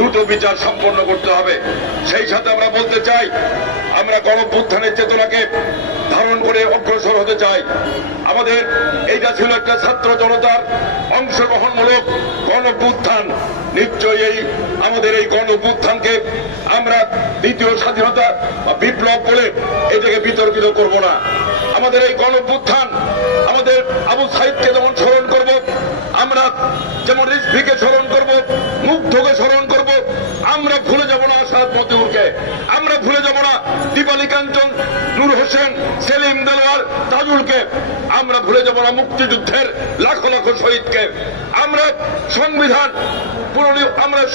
দ্রুত বিচার সম্পন্ন করতে হবে। সেই সাথে আমরা বলতে চাই, আমরা গণঅভ্যুত্থানের চেতনাকে ধারণ করে অগ্রসর হতে চাই। আমাদের এইটা ছিল একটা ছাত্র জনতার অংশগ্রহণমূলক গণঅভ্যুত্থান। নিশ্চয়ই আমাদের এই গণঅভ্যুত্থানকে আমরা দ্বিতীয় স্বাধীনতা বা বিপ্লব বলে এটাকে বিতর্কিত করব না। আমাদের এই গণঅভ্যুত্থান আমাদের আবু সাইদকে যেমন স্মরণ করব, আমরা যেমন রিজভিকে স্মরণ করব, মুগ্ধকে স্মরণ করব, আমরা ভুলে যাব না আসাদ মতিউরকে, আমরা ভুলে যাব না দীপালি কাঞ্চন, নূর হোসেন, সেলিম দেলোয়ার, তাজুলকে, আমরা ভুলে যাব না মুক্তিযুদ্ধের লাখো লাখো শহীদকে। আমরা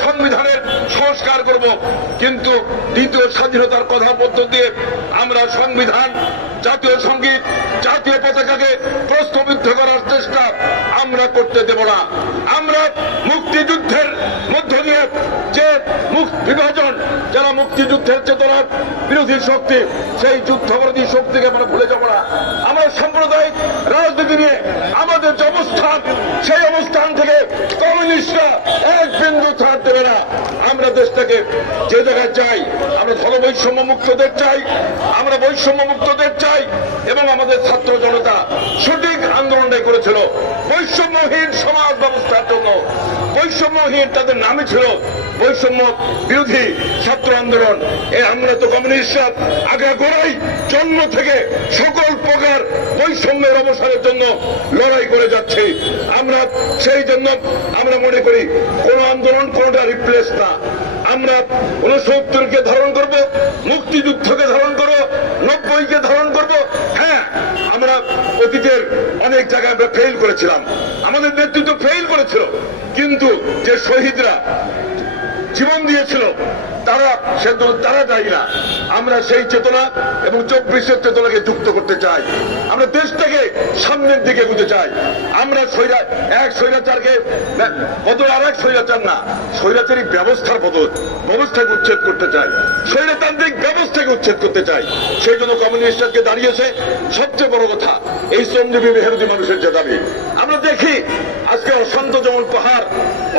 সংবিধানের সংস্কার করব, কিন্তু দ্বিতীয় স্বাধীনতার কথা মধ্য দিয়ে আমরা সংবিধান, জাতীয় সঙ্গীত, জাতীয় পতাকাকে প্রশ্নবিদ্ধ করার চেষ্টা আমরা করতে দেব না। আমরা মুক্তিযুদ্ধের মধ্য দিয়ে যে বিভাজন, যারা মুক্তিযুদ্ধের চেতনার বিরোধী শক্তি, সেই যুদ্ধবিরোধী শক্তিকে আমরা ভুলে যাব না। আমরা সাম্প্রদায়িক রাজনীতি নিয়ে আমাদের যে অবস্থান, সেই অবস্থান থেকে কমিউনিস্টরা এক বিন্দু ছাড় দেবে না। আমরা দেশটাকে যে জায়গায় চাই, আমরা ধনবৈষম্য মুক্ত দেশ চাই, আমরা বৈষম্য মুক্ত দেশ চাই, এবং আমাদের ছাত্র জনতা সঠিক আন্দোলনটাই করেছিল বৈষম্যহীন সমাজ ব্যবস্থার জন্য। বৈষম্যহীন তাদের নামে ছিল বৈষম্য বিরোধী ছাত্র আন্দোলন। আমরা তো কমিউনিস্টরা আগে গোড়াই জন্ম থেকে সকল প্রকার বৈষম্যের অবসানের জন্য লড়াই করে যাচ্ছি। আমরা সেই জন্য আমরা মনে করি কোন আন্দোলন কোনটা রিপ্লেস না। আমরা 69-কে ধারণ করব, মুক্তিযুদ্ধকে ধারণ করব, 90-কে ধারণ করব। হ্যাঁ, আমরা অতীতের অনেক জায়গায় আমরা ফেল করেছিলাম, আমাদের নেতৃত্ব ফেল করেছিল, কিন্তু যে শহীদরা জীবন দিয়েছিল তারা যাই না। আমরা সেই চেতনা এবং 24-এর চেতনাকে যুক্ত করতে চাই। আমরা দেশটাকে সামনের দিকে এগোতে চাই। আমরা এক স্বৈরাচারকে বদল আর এক স্বৈরাচার না, স্বৈরাচারী ব্যবস্থাকে উচ্ছেদ করতে চাই, স্বৈরতান্ত্রিক ব্যবস্থাকে উচ্ছেদ করতে চাই। সেই জন্য কমিউনিস্টকে দাঁড়িয়েছে। সবচেয়ে বড় কথা, এই শ্রমজীবী মেহনতি মানুষের যে দাবি, আমরা দেখি আজকে অশান্ত যেমন পাহাড়,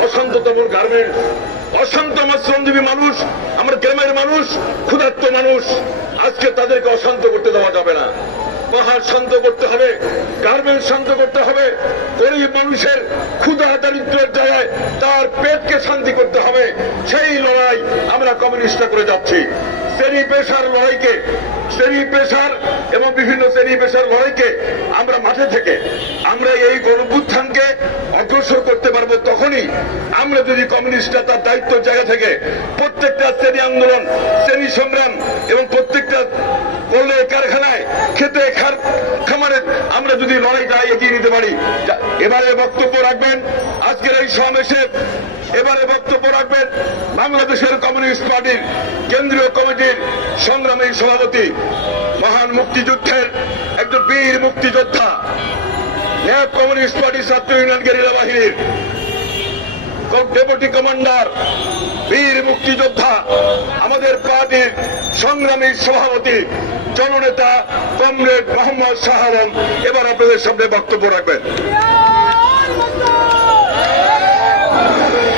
অশান্ত তেমন গার্মেন্টস, অশান্ত আমার শ্রমজীবী মানুষ, আমার গ্রামের মানুষ, ক্ষুধার্ত মানুষ, আজকে তাদেরকে অশান্ত করতে দেওয়া যাবে না। পাহাড় শান্ত করতে হবে, গার্মেন্টস শান্ত করতে হবে, গরিব মানুষের ক্ষুধা দারিদ্রের জায়গায় তার পেটকে শান্তি করতে হবে। সেই লড়াই আমরা কমিউনিস্টরা করে যাচ্ছি। শ্রেণী পেশার লড়াইকে, শ্রেণী পেশার এবং বিভিন্ন শ্রেণী পেশার লড়াইকে আমরা মাঠে থেকে আমরা এই গণঅভ্যুত্থানকে অগ্রসর করতে পারবো তখনই আমরা যদি কমিউনিস্টরা তার দায়িত্বের জায়গা থেকে প্রত্যেকটা শ্রেণী আন্দোলন, শ্রেণী সংগ্রাম এবং প্রত্যেকটা কলে কারখানায়, খেতে খামারে আমরা যদি লড়াইটা এগিয়ে নিতে পারি। এবারে বক্তব্য রাখবেন আজকের এই সমাবেশে, এবারে বক্তব্য রাখবেন বাংলাদেশের কমিউনিস্ট পার্টির কেন্দ্রীয় কমিটির সংগ্রামী সভাপতি, মহান মুক্তিযুদ্ধের একজন বীর মুক্তিযোদ্ধা, ন্যাপ কমিউনিস্ট পার্টি ছাত্র ইউনিয়ন গেরিলা বাহিনীর ডেপুটি কমান্ডার, বীর মুক্তিযোদ্ধা, আমাদের পার্টির সংগ্রামী সভাপতি, জননেতা কমরেড মোহাম্মদ শাহ আলম এবার আপনাদের সামনে বক্তব্য রাখবেন।